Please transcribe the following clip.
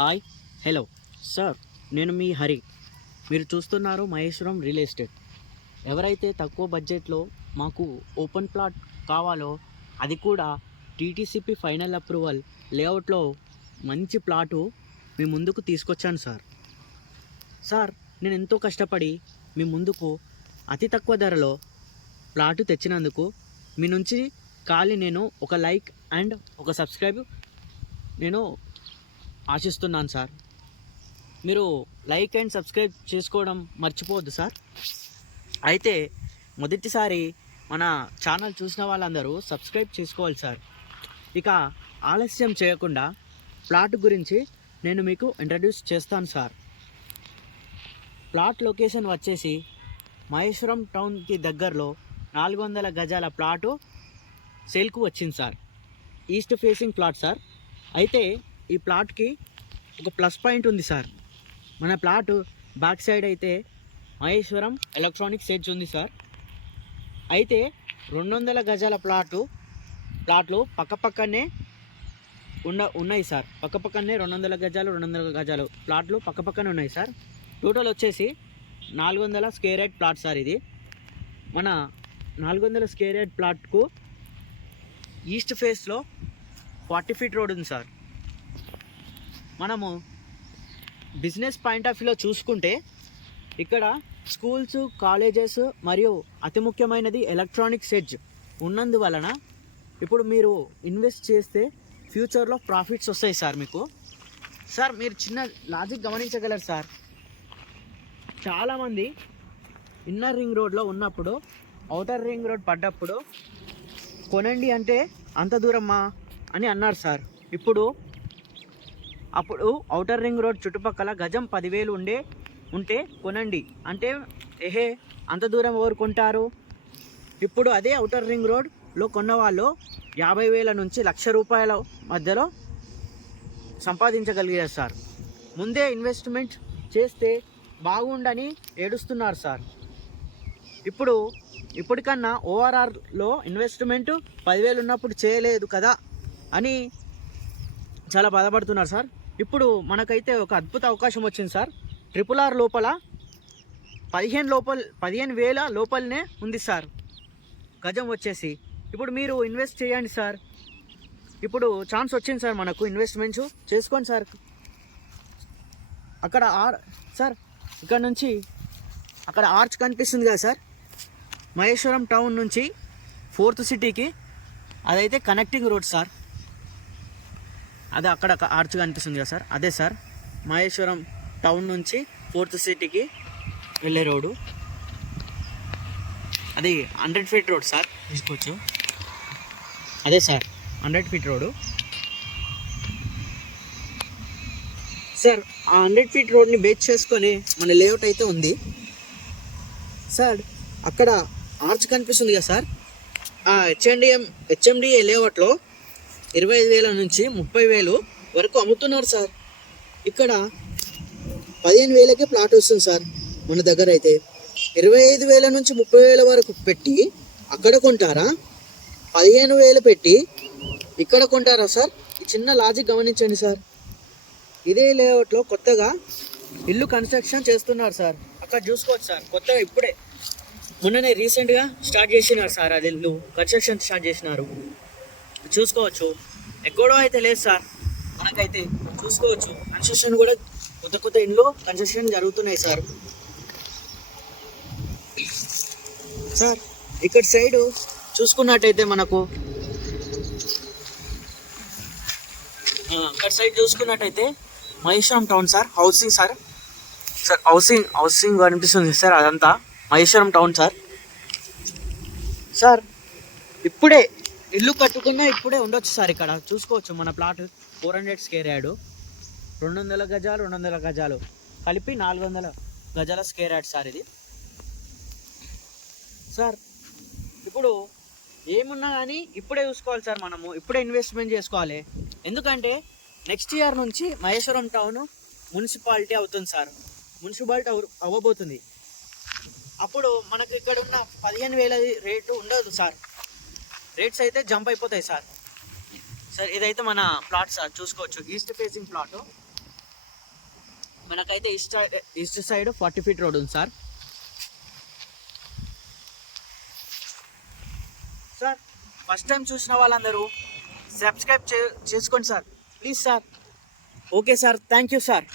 Hi, hello sir. నేను మీ హరి. మీరు చూస్తున్నారు మహేశ్వరం రియల్ ఎస్టేట్. ఎవరైతే తక్కువ బడ్జెట్లో మాకు ఓపెన్ ప్లాట్ కావాలో, అది కూడా టీటీసీపీ ఫైనల్ అప్రూవల్ లేఅవుట్లో మంచి ప్లాటు మీ ముందుకు తీసుకొచ్చాను సార్. సార్, నేను ఎంతో కష్టపడి మీ ముందుకు అతి తక్కువ ధరలో ప్లాటు తెచ్చినందుకు మీ నుంచి నేను ఒక లైక్ అండ్ ఒక సబ్స్క్రైబ్ నేను ఆశిస్తున్నాను సార్. మీరు లైక్ అండ్ సబ్స్క్రైబ్ చేసుకోవడం మర్చిపోవద్దు సార్. అయితే మొదటిసారి మన ఛానల్ చూసిన వాళ్ళందరూ సబ్స్క్రైబ్ చేసుకోవాలి సార్. ఇక ఆలస్యం చేయకుండా ప్లాట్ గురించి నేను మీకు ఇంట్రడ్యూస్ చేస్తాను సార్. ప్లాట్ లొకేషన్ వచ్చేసి మహేశ్వరం టౌన్కి దగ్గరలో 400 గజాల ప్లాటు సేల్కు వచ్చింది sir. East facing plot sir. అయితే ఈ ప్లాట్కి ఒక ప్లస్ పాయింట్ ఉంది సార్. మన ప్లాట్ బ్యాక్ సైడ్ అయితే మహేశ్వరం ఎలక్ట్రానిక్స్ ఎడ్జ్ ఉంది సార్. అయితే 200 గజాల ప్లాట్లు పక్కపక్కనే ఉన్నాయి సార్. పక్కపక్కనే 200 గజాలు ప్లాట్లు పక్కపక్కనే ఉన్నాయి సార్. టోటల్ వచ్చేసి 400 స్క్వేర్ యార్డ్ ప్లాట్ సార్. ఇది మన 400 స్క్వేర్ యార్డ్ ప్లాట్కు ఈస్ట్ ఫేస్లో 40 ఫీట్ రోడ్ ఉంది సార్. మనము బిజినెస్ పాయింట్ ఆఫ్ వ్యూలో చూసుకుంటే ఇక్కడ స్కూల్స్, కాలేజెస్ మరియు అతి ముఖ్యమైనది ఎలక్ట్రానిక్స్ ఎడ్జ్ ఉన్నందువలన ఇప్పుడు మీరు ఇన్వెస్ట్ చేస్తే ఫ్యూచర్లో ప్రాఫిట్స్ వస్తాయి సార్ మీకు. సార్, మీరు చిన్న లాజిక్ గమనించగలరు సార్. చాలామంది ఇన్నర్ రింగ్ రోడ్లో ఉన్నప్పుడు అవుటర్ రింగ్ రోడ్ పడ్డప్పుడు కొనండి అంటే అంత దూరమ్మా అని అన్నారు సార్. అప్పుడు అవుటర్ రింగ్ రోడ్ చుట్టుపక్కల గజం 10,000 ఉంటే కొనండి అంటే అంత దూరం ఎవరు కొంటారు? ఇప్పుడు అదే అవుటర్ రింగ్ రోడ్లో కొన్న వాళ్ళు 50,000 నుంచి ₹1,00,000 మధ్యలో సంపాదించగలిగారు సార్. ముందే ఇన్వెస్ట్మెంట్ చేస్తే బాగుండని ఏడుస్తున్నారు సార్. ఇప్పటికన్నా ఓఆర్ఆర్లో ఇన్వెస్ట్మెంట్ 10,000 ఉన్నప్పుడు చేయలేదు కదా అని చాలా బాధపడుతున్నారు సార్. ఇప్పుడు మనకైతే ఒక అద్భుత అవకాశం వచ్చింది సార్. RRR లోపల 15,000 లోపలనే ఉంది సార్ గజం వచ్చేసి. ఇప్పుడు మీరు ఇన్వెస్ట్ చేయండి సార్. ఇప్పుడు ఛాన్స్ వచ్చింది సార్ మనకు. ఇన్వెస్ట్మెంట్స్ చేసుకోండి సార్. అక్కడ సార్ ఇక్కడ నుంచి అక్కడ ఆర్చ్ కనిపిస్తుంది కదా సార్, మహేశ్వరం టౌన్ నుంచి 4th సిటీకి అదైతే కనెక్టింగ్ రోడ్ సార్. అదే అక్కడ ఆర్చ్ కనిపిస్తుంది కదా సార్, అదే సార్ మహేశ్వరం టౌన్ నుంచి 4th సిటీకి వెళ్ళే రోడ్డు. అది 100 ఫీట్ రోడ్ సార్. తీసుకోవచ్చు. అదే సార్ 100 ఫీట్ రోడ్డు సార్. ఆ 100 ఫీట్ రోడ్ని బేస్ చేసుకొని మన లేఅవుట్ అయితే ఉంది సార్. అక్కడ ఆర్చ్ కనిపిస్తుంది కదా సార్, ఆ హెచ్ఎండిఏ లేఅవుట్లో 25,000 నుంచి 30,000 వరకు అమ్ముతున్నారు సార్. ఇక్కడ 15,000కే ప్లాట్ వస్తుంది సార్ మన దగ్గర. అయితే 25,000 నుంచి 30,000 వరకు పెట్టి అక్కడ కొంటారా, 15,000 పెట్టి ఇక్కడ కొంటారా సార్? ఈ చిన్న లాజిక్ గమనించండి సార్. ఇదే లేఅవుట్లో కొత్తగా ఇల్లు కన్స్ట్రక్షన్ చేస్తున్నారు సార్. అక్కడ చూసుకోవచ్చు సార్. కొత్తగా ఇప్పుడే మొన్ననే రీసెంట్గా స్టార్ట్ చేసినారు సార్. అది ఇల్లు కన్స్ట్రక్షన్ స్టార్ట్ చేసినారు. చూసుకోవచ్చు. ఎక్కడో అయితే లేదు సార్, మనకైతే చూసుకోవచ్చు. కన్స్ట్రక్షన్ కూడా కొత్త ఇండ్లు కన్స్ట్రక్షన్ జరుగుతున్నాయి సార్. సార్ ఇక్కడ సైడ్ చూసుకున్నట్టయితే మనకు అక్కడ సైడ్ చూసుకున్నట్టయితే Maheshwaram town sir. Housing sir. Sir housing కనిపిస్తుంది సార్. అదంతా మహేశ్వరం టౌన్ సార్. సార్ ఇప్పుడే ఇల్లు కట్టుకున్నా ఇప్పుడే ఉండొచ్చు సార్. ఇక్కడ చూసుకోవచ్చు మన ప్లాట్ 400 స్క్వేర్ యార్డ్, 200 గజాలు కలిపి 400 గజాల స్క్వేర్ యార్డ్ సార్ ఇది. సార్ ఇప్పుడు ఏమున్నా కానీ ఇప్పుడే చూసుకోవాలి సార్. మనము ఇప్పుడే ఇన్వెస్ట్మెంట్ చేసుకోవాలి. ఎందుకంటే నెక్స్ట్ ఇయర్ నుంచి మహేశ్వరం టౌన్ మున్సిపాలిటీ అవుతుంది సార్. మున్సిపాలిటీ అవ్వబోతుంది. అప్పుడు మనకు ఇక్కడ ఉన్న 15,000 రేటు ఉండదు సార్. రేట్స్ అయితే జంప్ అయిపోతాయి సార్. సార్ ఇదైతే మన ప్లాట్ సార్. చూసుకోవచ్చు ఈస్ట్ ఫేసింగ్ ప్లాట్. మనకైతే ఈస్ట్ సైడ్ 40 ఫీట్ రోడ్ ఉంది సార్. సార్ ఫస్ట్ టైం చూసిన వాళ్ళందరూ సబ్స్క్రైబ్ చేసుకోండి sir, please sir. Okay sir, thank you sir.